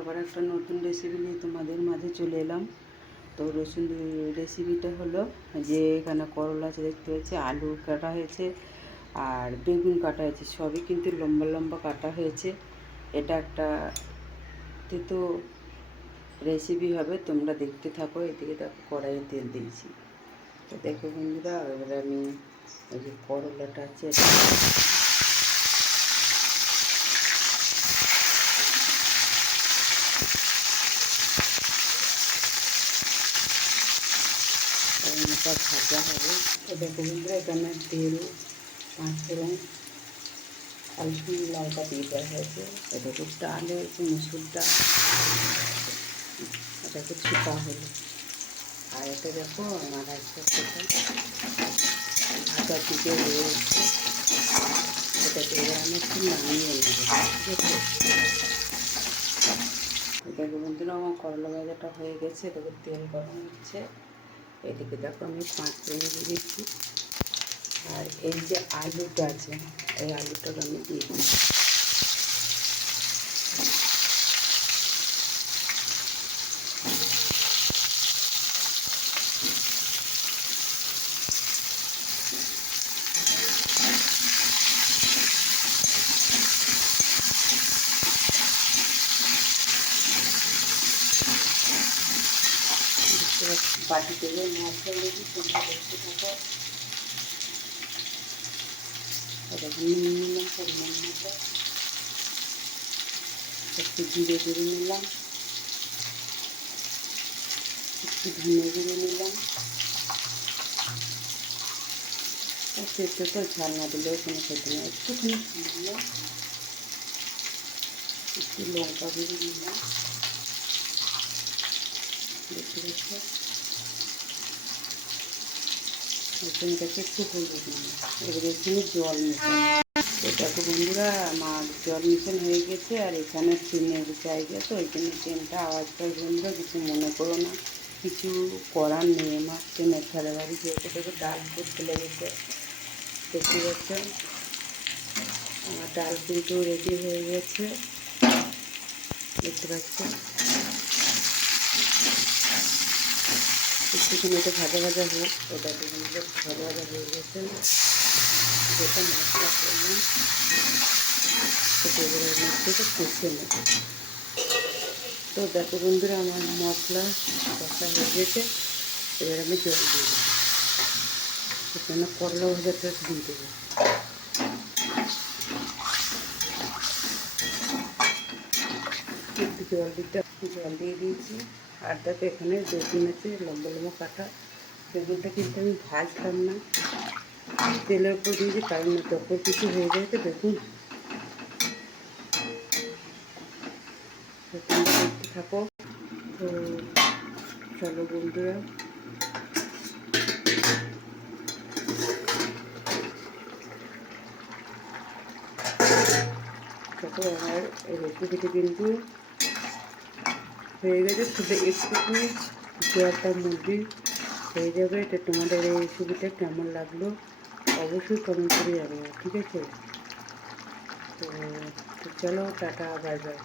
আবার একটা নতুন রেসিপি নিয়ে তোমাদের মাঝে চলে এলাম। তো রসুন রেসিপিটা হলো যে এখানে করলা আছে দেখতে পাচ্ছি, আলু কাটা হয়েছে আর বেগুন কাটা হয়েছে, সবই কিন্তু লম্বা লম্বা কাটা হয়েছে। এটা একটা তেতো রেসিপি হবে, তোমরা দেখতে থাকো। এদিকে দেখো কড়াইয়ে তেল দিয়েছি। তো দেখো বন্ধুরা, এবারে আমি এই যে করলাটা আছে এটা ভাজা হবে। তো দেখো বন্ধুরা, এখানে তেল, পাঁচফোড়ন, হালকা লঙ্কা দিয়ে দেওয়া হয়েছে। এটা খুব ডাল হয়েছে, মুসুর ডাল, এটা খুব শুকা হলো। আর এটা দেখো আমার একটা ভাজা দিকে রয়েছে, এটাকে এবার আমি একটু নামিয়ে নেব। ঠিক আছে, দেখো বন্ধুরা, আমার করলা ভাজাটা হয়ে গেছে। দেখো তেল গরম হচ্ছে। এদিকে দেখো আমি পাঁচফোড়ন দিয়ে দিচ্ছি, আর এই যে আলুটা আছে এই আলুটাকে আমি দিয়ে দিচ্ছি। বাটি থেকে মশলা লেগে তোমরা দেখতে থাকো। এখন নুন নিলাম পরিমাণ মতো, একটু জিরে গুঁড়ো নিলাম, একটু ধনে গুঁড়ো নিলাম। একটু তো ঝাল না দিলেও কোনো খেতে না, একটুখানি নিলাম, একটু লঙ্কা গুঁড়ো নিলাম, দেখতে পাচ্ছ। এখানটাকে একটু হলুদ নিলাম। এবারে এখানে জল মেশানো। দেখো বন্ধুরা, আমার জল মিশন হয়ে গেছে। আর এখানে ট্রেনের জায়গা, তো ওই জন্য ট্রেনটা আওয়াজ পাই। বন্ধুরা কিছু মনে করো না, কিছু করার নেই। আমার ট্রেনের ধারে বাড়ি যেহেতু দেখো ডাল ফুট লেগেছে, দেখতে পাচ্ছ। আমার ডাল কিন্তু রেডি হয়ে গেছে, দেখতে পাচ্ছ। একটুখানি এটা ভাজা ভাজা হোক। এটা বন্ধুরা ভাজা ভাজা হয়ে গেছে, যেটা মশলা করলাম সেটা এবারে মধ্যে কষে নেব। তো দেখো বন্ধুরা, আমার মশলা কষা হয়ে গেছে। এবার আমি জল দিয়ে দেবো, এখানে করলা ভাজাটা দিয়ে দেবো। একটু জল দিয়ে দিয়েছি। আর দেখো এখানে বেগুন আছে লম্বা লম্বা কাটা। বেগুনটা কিন্তু আমি ভাজতাম না, তেলের উপর দিয়েছি, কারণ যখন কিছু হয়ে যায় তো বেগুন। দেখতে থাকো। তো চলো বন্ধুরা, দেখো আমার এই রেসিপিটি কিন্তু হয়ে গেছে। শুধু একটুখানি একটা মুরগি হয়ে যাবে। এটা তোমাদের এই রেসিপিটা কেমন লাগলো অবশ্যই কমেন্ট করে জানিও, ঠিক আছে। তো চলো, টাটা, বাই বাই।